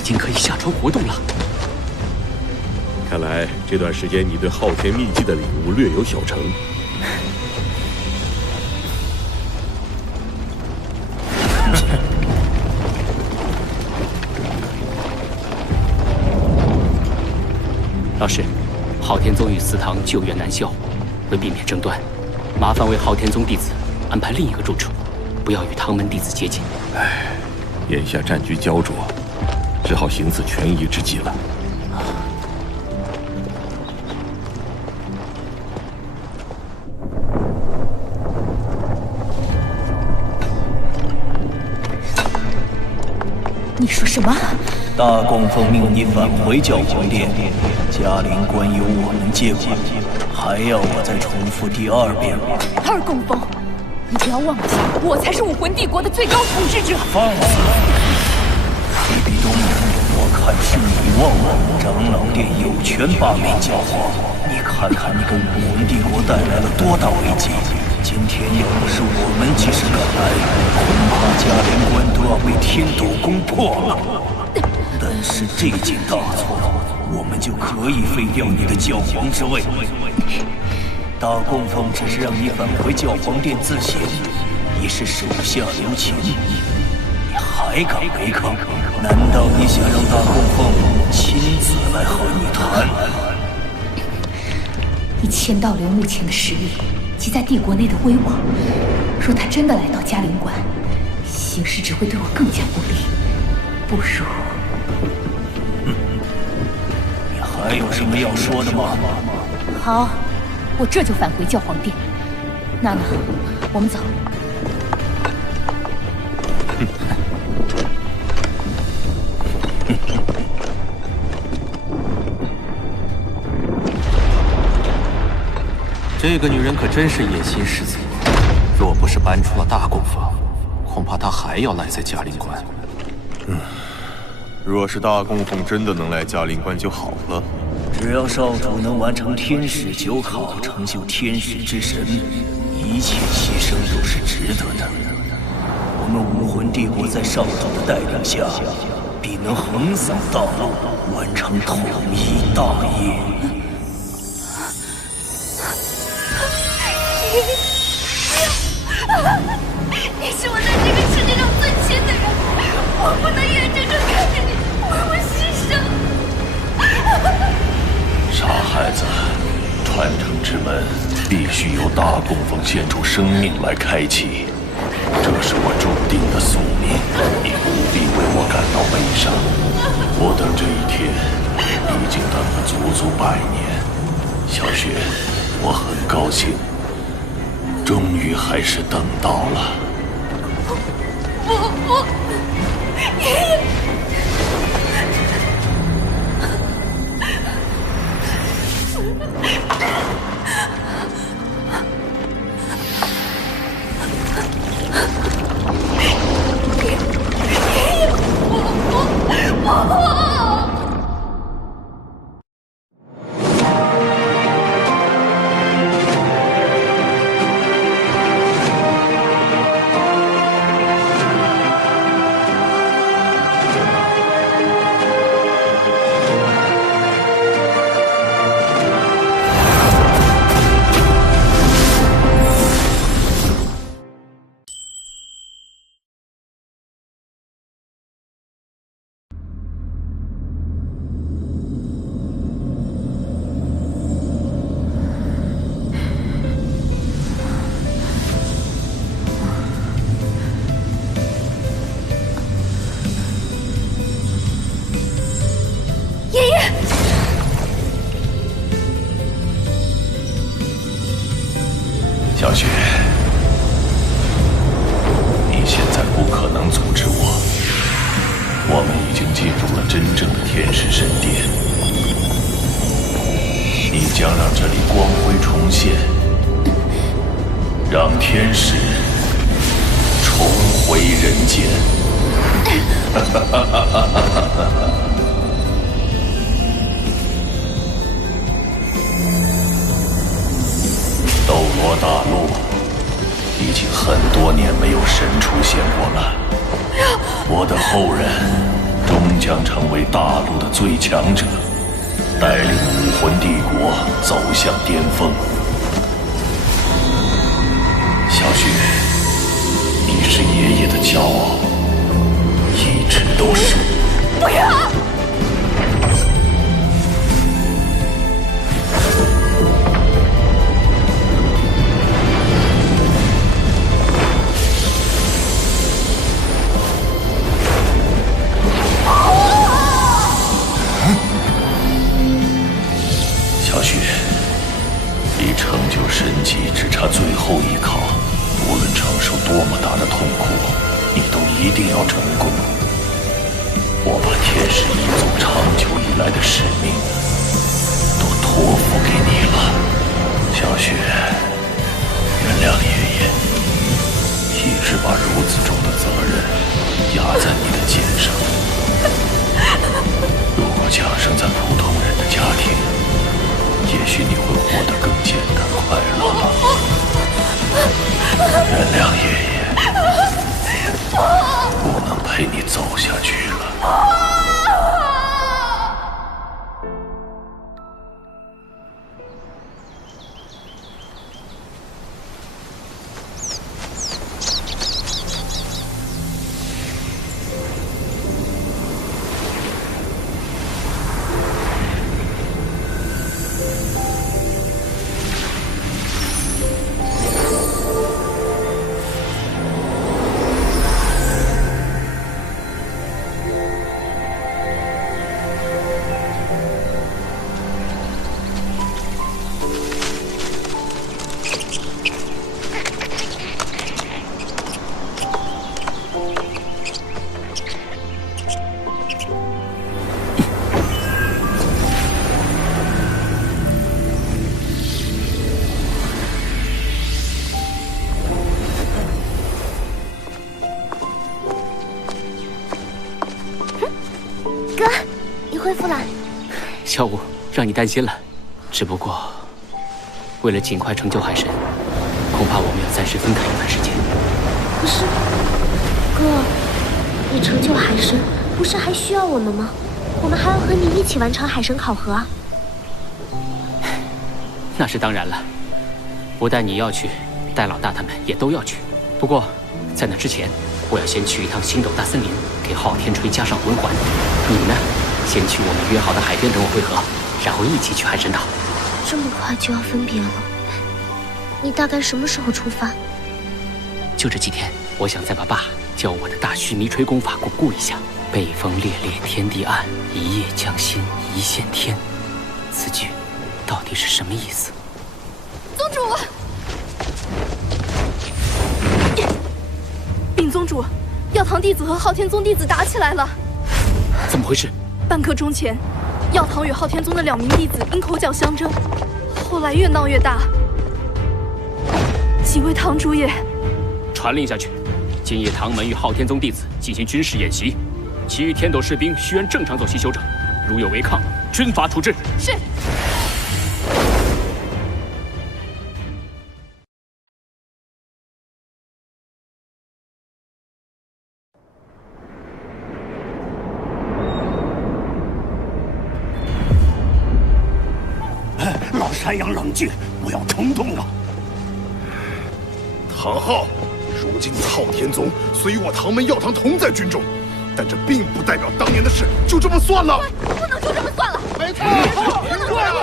已经可以下船活动了。看来这段时间你对昊天秘技的领悟略有小成。老师，昊天宗与祠堂旧怨难消，为避免争端，麻烦为昊天宗弟子安排另一个住处，不要与唐门弟子接近。唉，眼下战局焦灼，只好行此权宜之计了。你说什么？大供奉命你返回教皇殿，嘉陵关由我们接管，还要我再重复第2遍吗？二供奉，你不要忘记，我才是武魂帝国的最高统治者。放肆！比比东，我看是你忘了，长老殿有权罢免教皇。你看看你给武魂帝国带来了多大危机！今天要不是我们及时赶来，恐怕嘉陵关都要被天斗攻破了。但是这件大错，我们就可以废掉你的教皇之位。大供奉只是让你返回教皇殿自省，以示手下留情。你还敢违抗？难道你想让大供奉亲自来和你谈？以千道流目前的实力及在帝国内的威望，若他真的来到嘉陵关，形势只会对我更加不利。不如……你还有什么要说的吗？好，我这就返回教皇殿。娜娜，我们走。这个女人可真是野心十足，若不是搬出了大供奉，恐怕她还要赖在嘉陵关。若是大供奉真的能来嘉陵关就好了。只要少主能完成天使9考，成就天使之神，一切牺牲都是值得的。我们武魂帝国在少主的带领下，必能横扫大陆，完成统一大业。你是我在这个世界上最亲的人，我不能眼睁睁看着你为我牺牲。傻孩子，传承之门必须由大供奉献出生命来开启，这是我注定的宿命，你不必为我感到悲伤。我等这一天已经等了足足100年，小雪，我很高兴，终于还是等到了。不，爷爷。小雪，你现在不可能阻止我。我们已经进入了真正的天使神殿，你将让这里光辉重现，让天使重回人间。斗罗大陆已经很多年没有神出现过了，我的后人终将成为大陆的最强者，带领武魂帝国走向巅峰。小雪，你是爷爷的骄傲，一直都是。不要！小雪，离成就神级只差最后一考，无论承受多么大的痛苦，你都一定要成功。我把天使一族长久以来的使命都托付给你了，小雪，原谅爷爷，一直把如此重的责任压在你的肩上。如果降生在普通人的家庭，也许你会活得更简单快乐吧。原谅爷爷，不能陪你走下去了。恢复了。小五，让你担心了。只不过，为了尽快成就海神，恐怕我们要暂时分开一段时间。可是，哥，你成就海神，不是还需要我们吗？我们还要和你一起完成海神考核啊。那是当然了，不但你要去，戴老大他们也都要去。不过，在那之前，我要先去一趟星斗大森林，给昊天锤加上魂环。你呢，先去我们约好的海边等我会合，然后一起去海神岛。这么快就要分别了？你大概什么时候出发？就这几天，我想再把爸教我的大须弥锤功法巩固一下。北风烈烈，天地暗，一夜将心一线天。此句到底是什么意思？宗主，禀宗主，药堂弟子和昊天宗弟子打起来了。怎么回事？半刻钟前，药堂与昊天宗的2名弟子因口角相争，后来越闹越大。几位堂主也传令下去，今夜唐门与昊天宗弟子进行军事演习，其余天斗士兵需按正常作息休整，如有违抗，军法处置。是。老山羊，冷静，不要冲动啊！唐昊，如今你昊天宗虽与我唐门药堂同在军中，但这并不代表当年的事就这么算了。不能就这么算了。没错，不能就这么算了。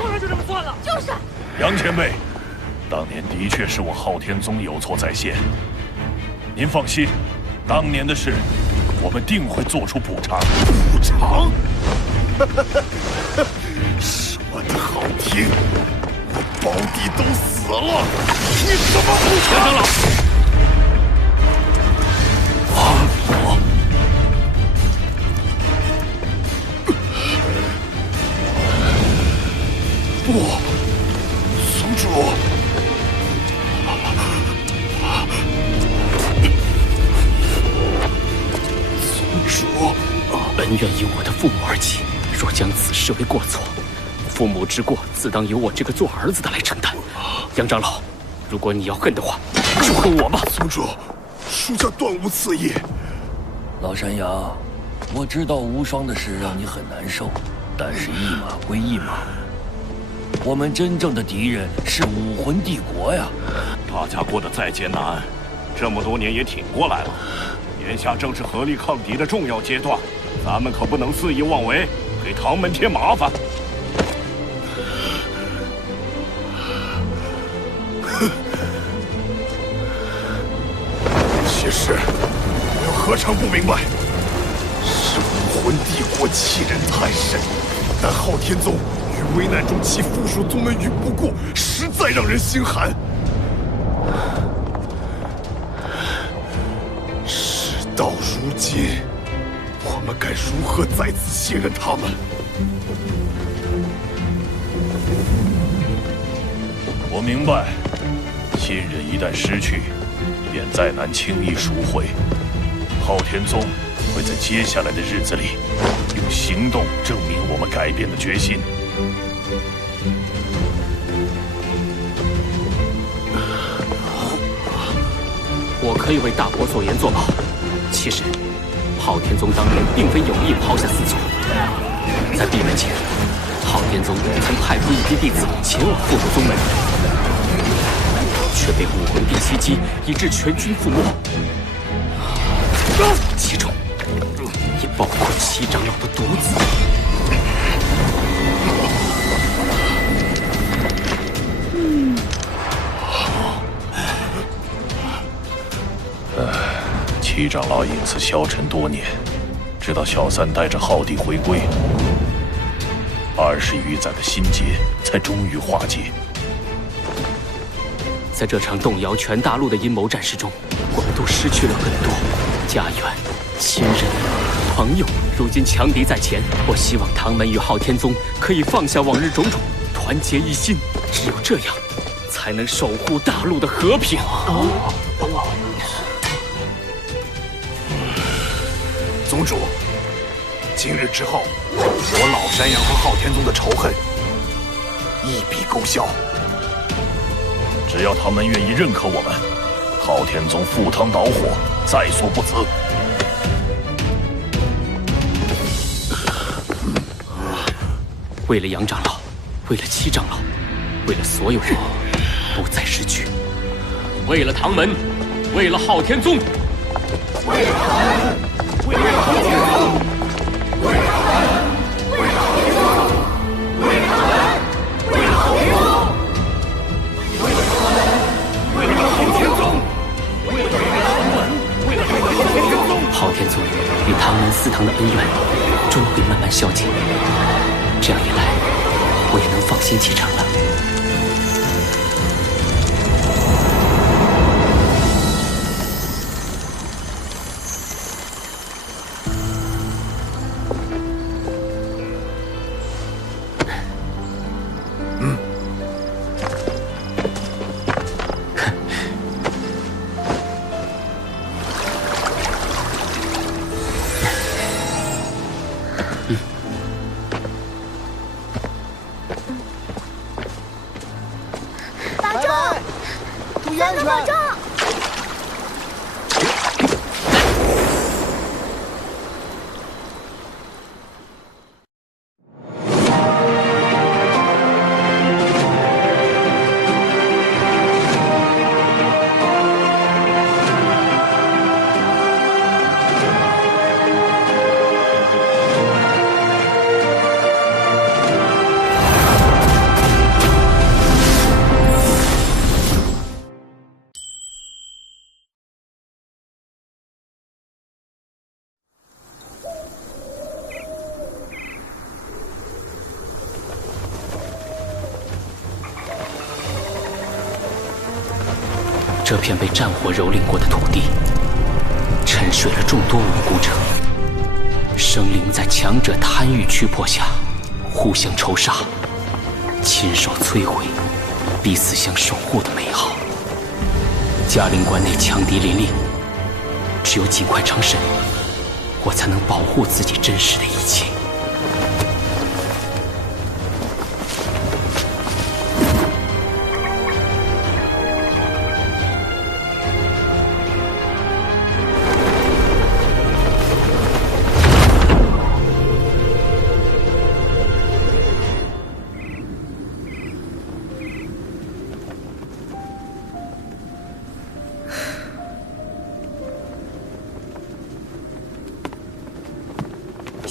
不能就这么算了。就是。杨前辈，当年的确是我昊天宗有错在先。您放心，当年的事，我们定会做出补偿。补偿？说的好听，我胞弟都死了，你怎么补偿？杨长老，不，宗主，宗主，恩怨因我的父母而起，若将此视为过错，父母之过自当由我这个做儿子的来承担。杨长老，如果你要恨的话，就恨我吧。宗主，属下断无此意。老山羊，我知道无双的事让你很难受，但是一码归一码。我们真正的敌人是武魂帝国呀！大家过得再艰难，这么多年也挺过来了。眼下正是合力抗敌的重要阶段，咱们可不能肆意妄为，给唐门添麻烦。其实，我又何尝不明白，是武魂帝国欺人太甚，但昊天宗于危难中弃附属宗门于不顾，实在让人心寒。事到如今，我们该如何再次信任他们？我明白，信任一旦失去，便再难轻易赎回。昊天宗会在接下来的日子里，用行动证明我们改变的决心。我可以为大伯所言作保。其实，昊天宗当年并非有意抛下四祖，在闭门前，昊天宗曾派出一批弟子前往附属宗门，却被武魂殿袭击，以致全军覆没。其中也包括七长老的独子。七长老因此消沉多年，直到小三带着昊帝回归，20余载的心结才终于化解。在这场动摇全大陆的阴谋战事中，我们都失去了很多家园、亲人、朋友。如今强敌在前，我希望唐门与昊天宗可以放下往日种种，团结一心。只有这样，才能守护大陆的和平。宗主，今日之后，我老山阳和昊天宗的仇恨一笔勾销。只要他们愿意认可我们，昊天宗赴汤蹈火，在所不辞。为了杨长老，为了七长老，为了所有人，不再失去。为了唐门，为了昊天宗，为了唐门，为了昊天宗，为了唐门，为了昊天宗，为了唐门，为了昊天宗，为了唐门，为了昊天宗，为了唐门，为了昊天宗。昊天宗与唐门四堂的恩怨终会慢慢消解。这样一来，我也能放心启程了。这片被战火蹂躏过的土地，沉睡了众多无辜者，生灵在强者贪欲驱迫下，互相仇杀，亲手摧毁彼此相守护的美好。嘉陵关内强敌林立，只有尽快成神，我才能保护自己真实的一切。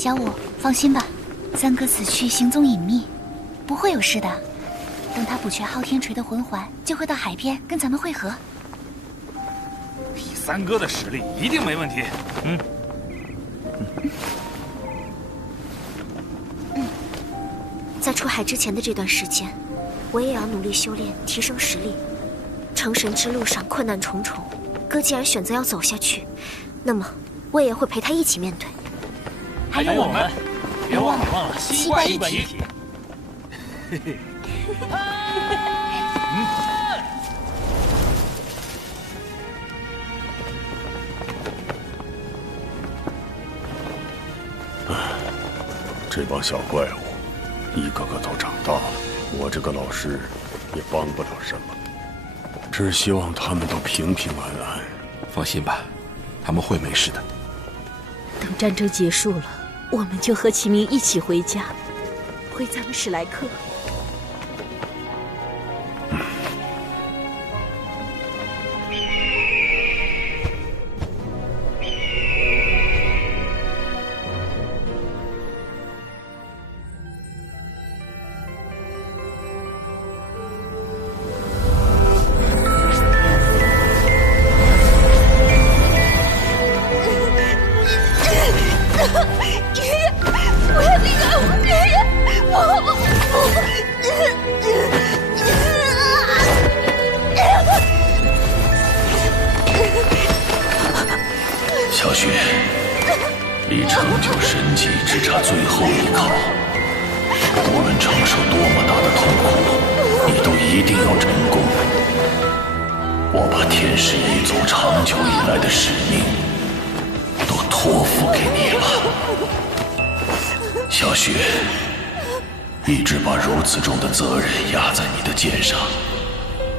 小五，放心吧，三哥此去行踪隐秘，不会有事的。等他补全昊天锤的魂环，就会到海边跟咱们会合。以三哥的实力，一定没问题。在出海之前的这段时间，我也要努力修炼，提升实力。成神之路上困难重重，哥既然选择要走下去，那么我也会陪他一起面对。还有我们，别忘了西怪一体。嘿嘿。这帮小怪物，一个个都长大了，我这个老师也帮不了什么，只希望他们都平平安安。放心吧，他们会没事的。等战争结束了，我们就和齐明一起回家，回咱们史莱克。小雪，离成就神迹只差最后一考，无论承受多么大的痛苦，你都一定要成功。我把天使一族长久以来的使命都托付给你了，小雪，一直把如此重的责任压在你的肩上，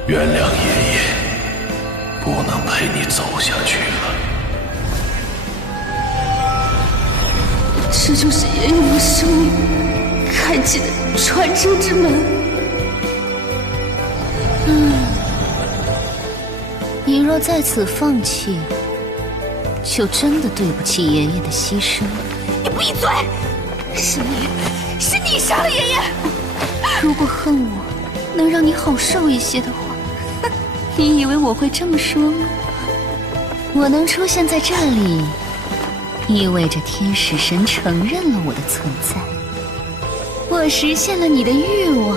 原谅爷爷，不能陪你走下去了。这就是爷爷用生命开启的传承之门。你若在此放弃，就真的对不起爷爷的牺牲。你闭嘴！是你杀了爷爷。如果恨我能让你好受一些的话，你以为我会这么说吗？我能出现在这里，意味着天使神承认了我的存在，我实现了你的欲望，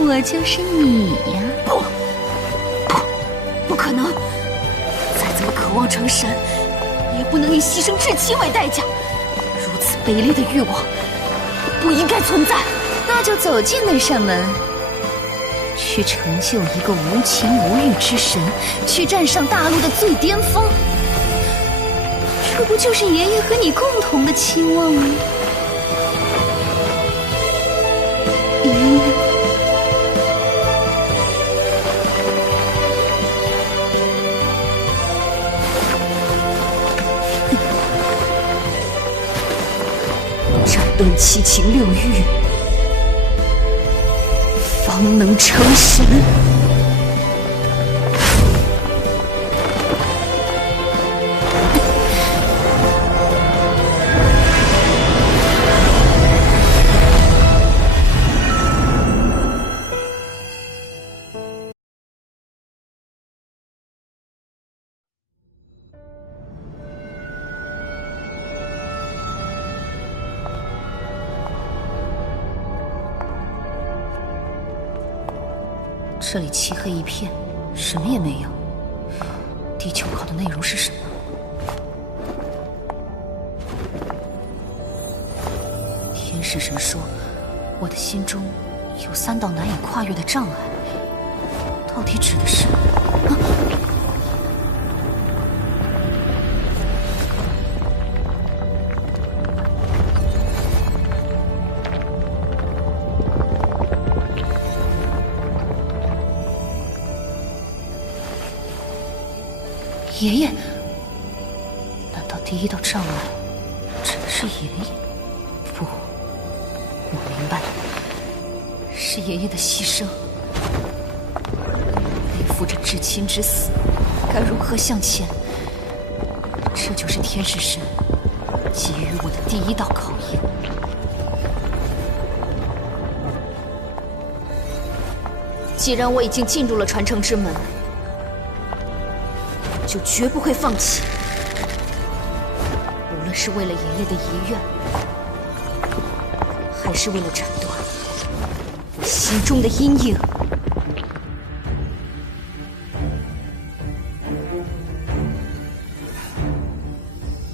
我就是你呀！不可能！再怎么渴望成神，也不能以牺牲至亲为代价。如此卑劣的欲望，不应该存在。那就走进那扇门，去成就一个无情无欲之神，去站上大陆的最巅峰。这不就是爷爷和你共同的期望吗？爷爷。斩断七情六欲，方能成神。这里漆黑一片，什么也没有。地球考的内容是什么？天使神说，我的心中有3道难以跨越的障碍，到底指的是？爷爷？难道第1道障碍指的是爷爷？不，我明白了，是爷爷的牺牲。背负着至亲之死，该如何向前？这就是天使神给予我的第一道考验。既然我已经进入了传承之门，就绝不会放弃。无论是为了爷爷的遗愿，还是为了斩断我心中的阴影。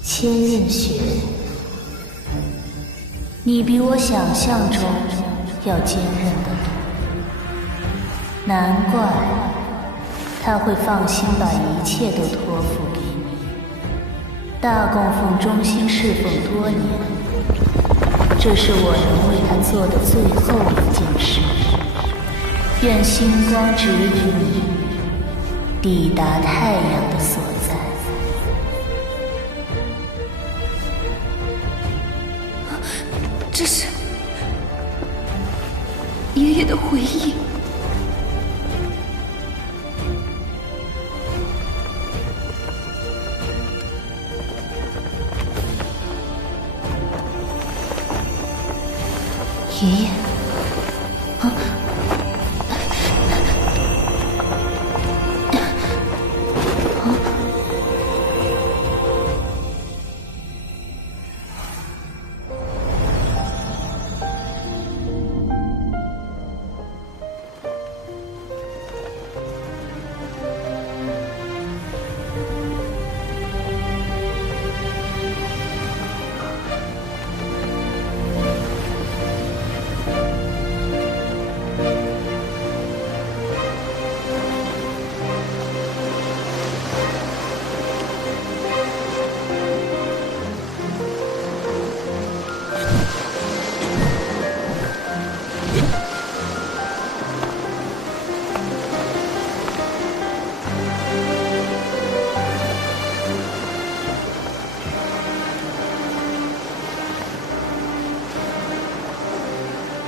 千仞雪，你比我想象中要坚韧得多。难怪他会放心把一切都托付给你。大供奉忠心侍奉多年，这是我能为他做的最后一件事。愿星光指引你抵达太阳的所在。这是爷爷的回忆。爷爷，啊！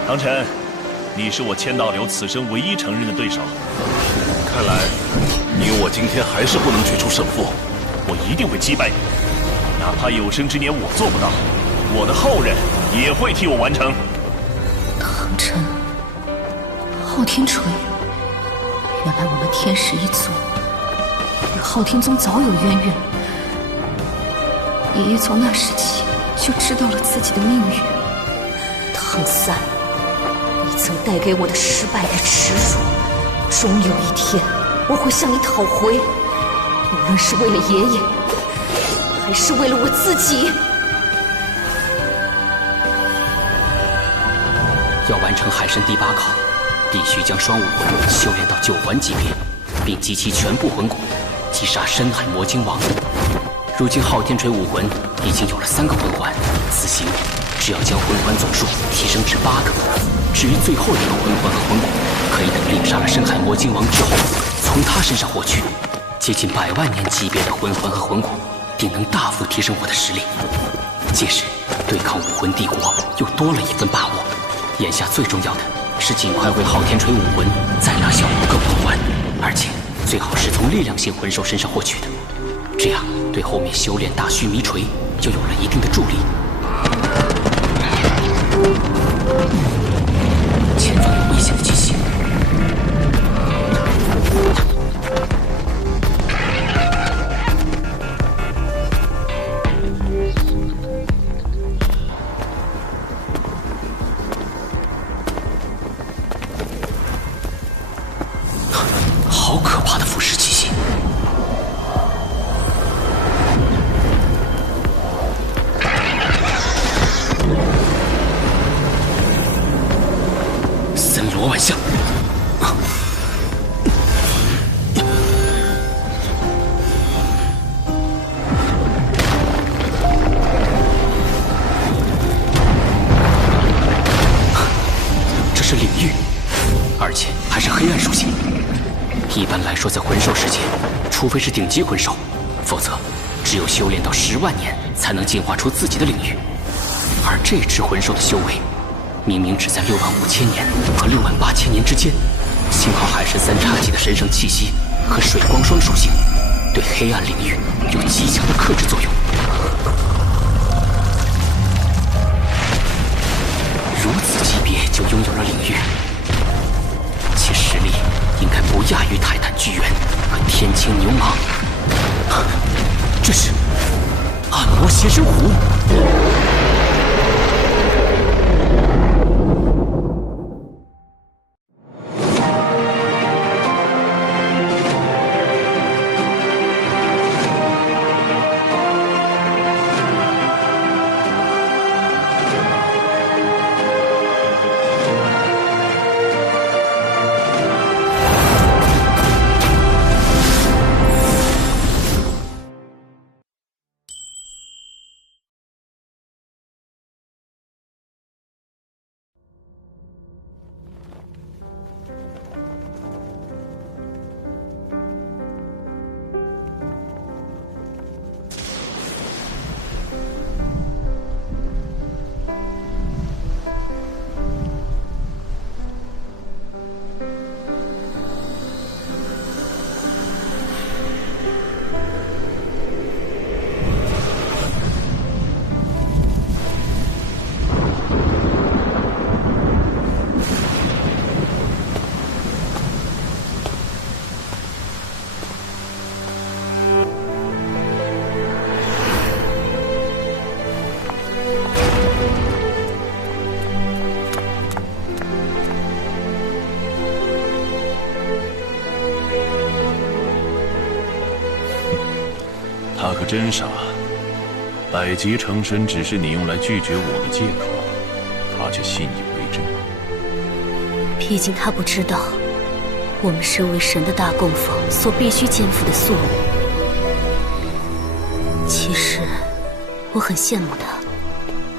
唐晨，你是我千道流此生唯一承认的对手。看来，你我今天还是不能决出胜负。我一定会击败你，哪怕有生之年我做不到，我的后人也会替我完成。唐晨，昊天锤，原来我们天使一族与昊天宗早有渊源。爷爷从那时起就知道了自己的命运。唐三，你曾带给我的失败与耻辱，终有一天我会向你讨回，无论是为了爷爷，还是为了我自己。要完成海神第8考，必须将双武魂修炼到9环级别，并集齐全部魂骨，击杀深海魔晶王。如今昊天锤武魂已经有了3个魂环，此行只要将魂环总数提升至8个。至于最后一个魂环和魂骨，可以等猎杀了深海魔晶王之后，从他身上获取。接近100万年级别的魂环和魂骨，定能大幅提升我的实力。届时对抗武魂帝国又多了一份把握。眼下最重要的是尽快为昊天锤武魂再拿下5个魂环，而且最好是从力量性魂兽身上获取的，这样对后面修炼大须弥锤就有了一定的助力。前方有危险的气息。好可怕的腐蚀气息！森罗万象。这是领域，而且还是黑暗属性。一般来说，在魂兽世界，除非是顶级魂兽，否则只有修炼到10万年才能进化出自己的领域。而这只魂兽的修为，明明只在65000年和68000年之间。幸好海神3叉戟的神圣气息和水光霜属性，对黑暗领域有极强的克制作用。就拥有了领域，其实力应该不亚于泰坦巨猿和天青牛蟒。这是暗魔邪神虎。他可真傻，百级成神只是你用来拒绝我的借口，他却信以为真。毕竟他不知道，我们身为神的大供奉所必须肩负的宿命。其实，我很羡慕他，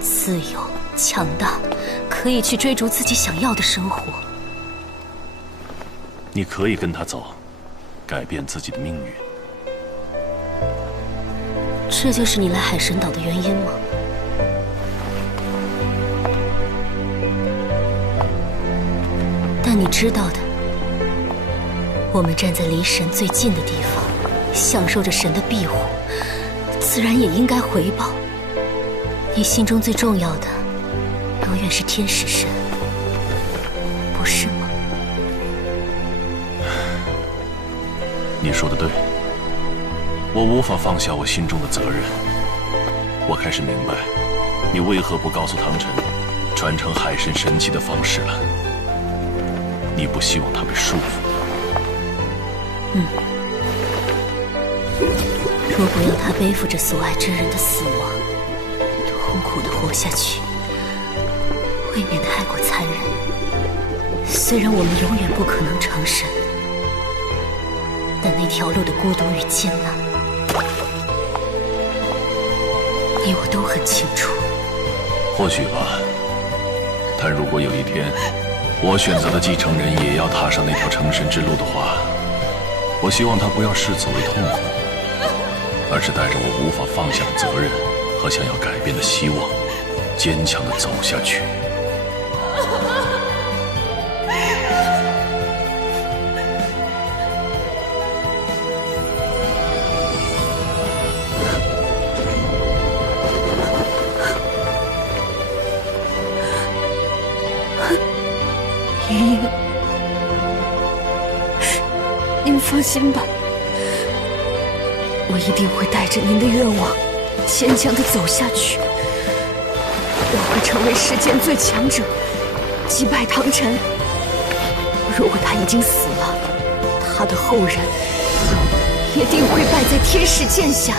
自由、强大，可以去追逐自己想要的生活。你可以跟他走，改变自己的命运。这就是你来海神岛的原因吗？但你知道的，我们站在离神最近的地方，享受着神的庇护，自然也应该回报。你心中最重要的，永远是天使神，不是吗？你说的对。我无法放下我心中的责任。我开始明白，你为何不告诉唐晨传承海神神器的方式了。你不希望他被束缚。若不要他背负着所爱之人的死亡，痛苦地活下去，未免太过残忍。虽然我们永远不可能成神，但那条路的孤独与艰难，你我都很清楚。或许吧，但如果有一天，我选择的继承人也要踏上那条成神之路的话，我希望他不要视此为痛苦，而是带着我无法放下的责任和想要改变的希望，坚强地走下去。爷爷，您放心吧，我一定会带着您的愿望，坚强地走下去。我会成为世间最强者，击败唐晨。如果他已经死了，他的后人一定会败在天使剑下。